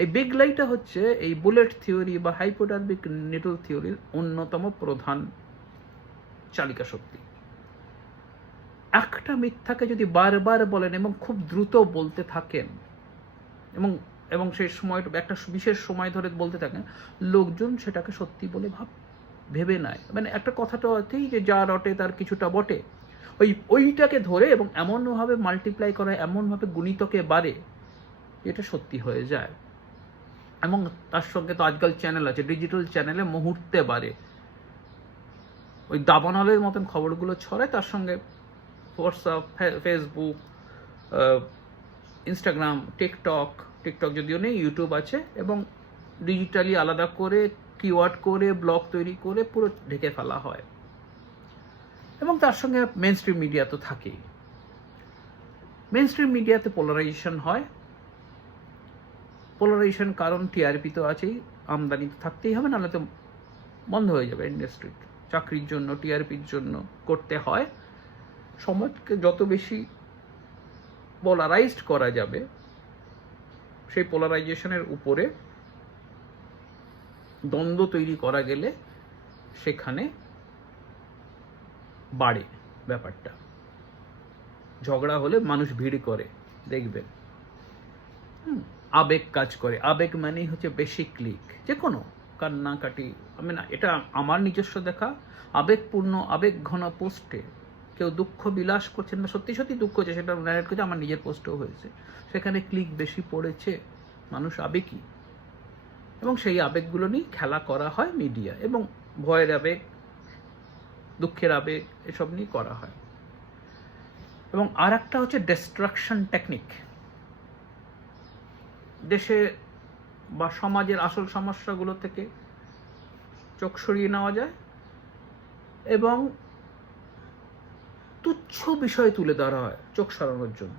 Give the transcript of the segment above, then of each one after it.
এই বিগ লাইটা হচ্ছে এই বুলেট থিওরি বা হাইপোডার্মিক নিডল থিওরির অন্যতম প্রধান চালিকা শক্তি। একটা মিথ্যাকে যদি বারবার বলেন এবং খুব দ্রুত বলতে থাকেন এবং সেই সময় একটা বিশেষ সময় ধরে বলতে থাকেন, লোকজন সেটাকে সত্যি বলে ভেবে নেয়। মানে একটা কথাটা আছেই যে যা রটে তার কিছুটা বটে, ওইটাকে ধরে এবং এমনভাবে মাল্টিপ্লাই করে, এমনভাবে গুণিতকে বাড়ে এটা সত্যি হয়ে যায়। এবং তার সঙ্গে তো আজকাল চ্যানেল আছে, ডিজিটাল চ্যানেলে মুহূর্তে বাড়ে, ওই দাবানলের মতন খবরগুলো ছড়ায়। তার সঙ্গে হোয়াটসঅ্যাপ, ফেসবুক, ইনস্টাগ্রাম, টিকটক যদিও নেই, ইউটিউব আছে, এবং ডিজিটালি আলাদা করে কিওয়ার্ড করে ব্লগ তৈরি করে পুরো ঢেকে ফেলা হয়। এবং তার সঙ্গে মেইন স্ট্রিম মিডিয়া তো থাকেই। মেইন স্ট্রিম মিডিয়াতে পোলারাইজেশন হয়। পোলারাইজেশন কারণ টিআরপি তো আছেই, আমদানি তো থাকতেই হবে, নাহলে তো বন্ধ হয়ে যাবে ইন্ডাস্ট্রি। চাকরির জন্য, টিআরপির জন্য করতে হয়। সমাজকে যত বেশি পোলারাইজড করা যাবে, সেই পোলারাইজেশনের উপরে দ্বন্দ্ব তৈরি করা গেলে সেখানে বাড়ে ব্যাপারটা। ঝগড়া হলে মানুষ ভিড় করে, দেখবেন আবেগ কাজ করে। আবেগ মানেই হচ্ছে বেসিক ক্লিক, যে কোনো কান্নাকাটি। আমি না, এটা আমার নিজস্ব দেখা, আবেগপূর্ণ আবেগ ঘন পোস্টে কেউ দুঃখ বিলাস করছেন বা সত্যি সত্যি দুঃখ হচ্ছে, সেটা নারেট করছে, আমার নিজের পোস্টেও হয়েছে, সেখানে ক্লিক বেশি পড়েছে, মানুষ আবেগী, এবং সেই আবেগগুলো নিয়ে খেলা করা হয় মিডিয়া, এবং ভয়ের আবেগ, দুঃখের আবেগ, এসব নিয়ে করা হয়। এবং আর একটা হচ্ছে ডিস্ট্রাকশন টেকনিক। দেশে বা সমাজের আসল সমস্যাগুলো থেকে চোখ সরিয়ে নেওয়া যায় এবং তুচ্ছ বিষয় তুলে ধরা হয় চোখ সরানোর জন্য।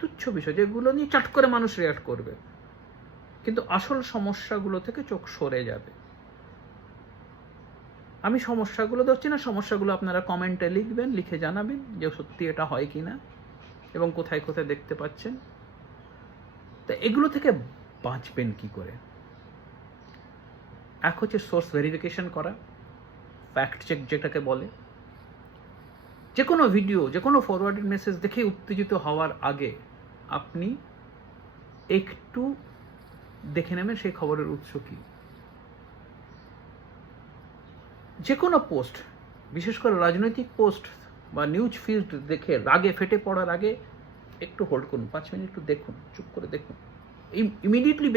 তুচ্ছ বিষয় যেগুলো নিয়ে চট করে মানুষ রিয়াক্ট করবে, কিন্তু আসল সমস্যাগুলো থেকে চোখ সরে যাবে। আমি সমস্যাগুলো ধরছি না, সমস্যাগুলো আপনারা কমেন্টে লিখবেন, লিখে জানাবেন যে সত্যি এটা হয় কিনা এবং কোথায় কোথায় দেখতে পাচ্ছেন। তা এগুলো থেকে বাঁচবেন কি করে? এক হচ্ছে সোর্স ভেরিফিকেশন করা, ফ্যাক্ট চেক যেটাকে বলে। যে কোনো ভিডিও, যে কোনো ফরওয়ার্ডেড মেসেজ দেখে উত্তেজিত হওয়ার আগে আপনি একটু দেখে নেবেন সেই খবরের উৎস কি। যে কোনো পোস্ট, বিশেষ করে রাজনৈতিক পোস্ট বা নিউজ ফিড দেখে রাগে ফেটে পড়ার আগে একটু হোল্ড করুন, 5 মিনিট একটু দেখুন, চুপ করে দেখুন, ইমিডিয়েটলি